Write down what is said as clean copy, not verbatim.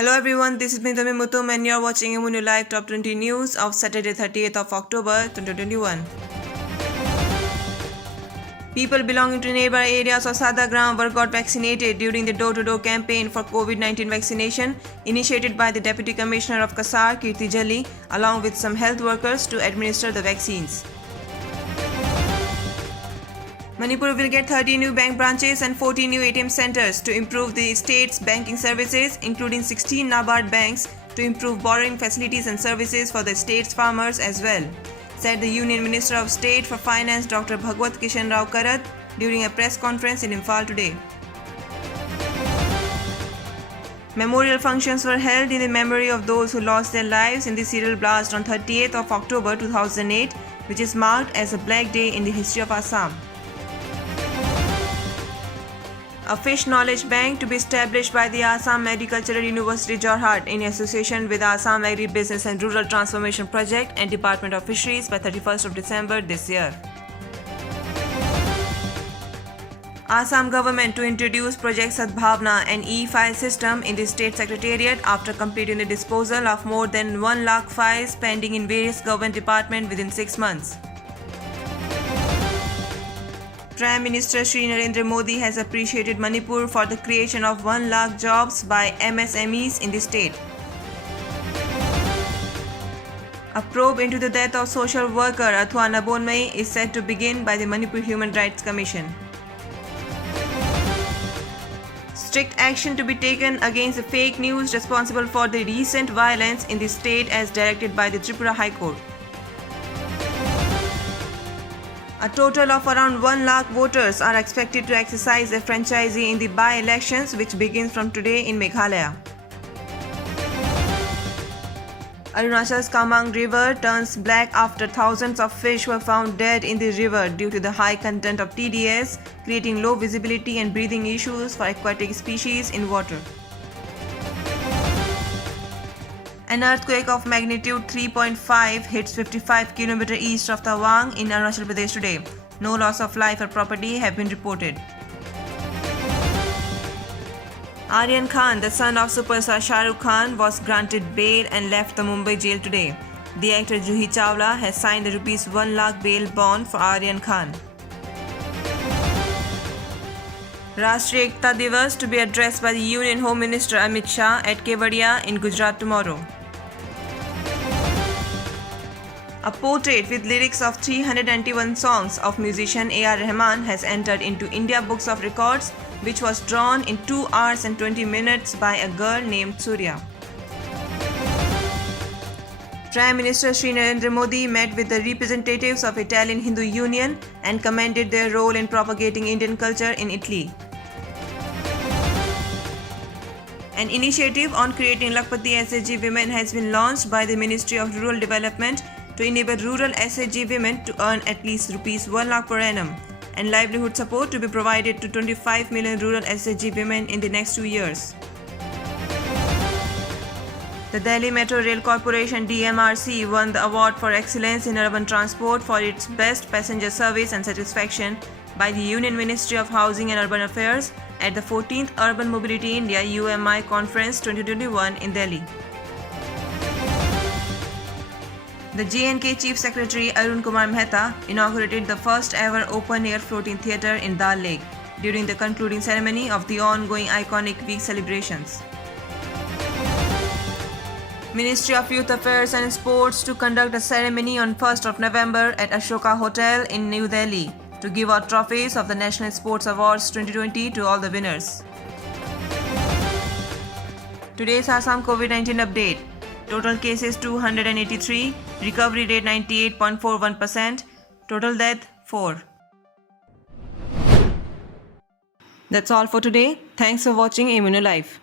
Hello everyone, this is Mintami Mutum and you're watching Imunu Live Top 20 News of Saturday 30th of October 2021. People belonging to neighbor areas of Sadagram were got vaccinated during the door-to-door campaign for COVID-19 vaccination initiated by the Deputy Commissioner of Kasar, Kirti Jalli, along with some health workers to administer the vaccines. Manipur will get 30 new bank branches and 40 new ATM centers to improve the state's banking services, including 16 NABARD banks to improve borrowing facilities and services for the state's farmers as well, said the Union Minister of State for Finance Dr. Bhagwat Kishan Rao Karat during a press conference in Imphal today. Memorial functions were held in the memory of those who lost their lives in the serial blast on 30th of October 2008, which is marked as a black day in the history of Assam. A fish knowledge bank to be established by the Assam Agricultural University Jorhat in association with Assam Agri-Business and Rural Transformation Project and Department of Fisheries by 31st of December this year. Assam government to introduce Project Sadbhavna, an e-file system in the state secretariat after completing the disposal of more than 1 lakh files pending in various government departments within 6 months. Prime Minister Shri Narendra Modi has appreciated Manipur for the creation of 1 lakh jobs by MSMEs in the state. A probe into the death of social worker Athwa Nabonmai is set to begin by the Manipur Human Rights Commission. Strict action to be taken against the fake news responsible for the recent violence in the state as directed by the Tripura High Court. A total of around 1 lakh voters are expected to exercise their franchise in the by-elections which begins from today in Meghalaya. Arunachal's Kamang River turns black after thousands of fish were found dead in the river due to the high content of TDS, creating low visibility and breathing issues for aquatic species in water. An earthquake of magnitude 3.5 hits 55 km east of Tawang in Arunachal Pradesh today. No loss of life or property have been reported. Aryan Khan, the son of superstar Shah Rukh Khan, was granted bail and left the Mumbai jail today. The actor Juhi Chawla has signed the Rs 1 lakh bail bond for Aryan Khan. Rashtriya Ekta Divas to be addressed by the Union Home Minister Amit Shah at Kevadia in Gujarat tomorrow. A portrait with lyrics of 391 songs of musician A.R. Rahman has entered into India Books of Records, which was drawn in 2 hours and 20 minutes by a girl named Surya. Prime Minister Shri Narendra Modi met with the representatives of Italian Hindu Union and commended their role in propagating Indian culture in Italy. An initiative on creating Lakpati SHG women has been launched by the Ministry of Rural Development to enable rural SHG women to earn at least Rs 1 lakh per annum and livelihood support to be provided to 25 million rural SHG women in the next 2 years. The Delhi Metro Rail Corporation DMRC won the award for excellence in urban transport for its best passenger service and satisfaction by the Union Ministry of Housing and Urban Affairs at the 14th Urban Mobility India UMI Conference 2021 in Delhi. The J&K Chief Secretary Arun Kumar Mehta inaugurated the first ever open-air floating theatre in Dal Lake during the concluding ceremony of the ongoing Iconic Week celebrations. Ministry of Youth Affairs and Sports to conduct a ceremony on 1st of November at Ashoka Hotel in New Delhi to give out trophies of the National Sports Awards 2020 to all the winners. Today's Assam COVID-19 update. Total cases 283, recovery rate 98.41%, total death 4. That's all for today. Thanks for watching Imunu Live.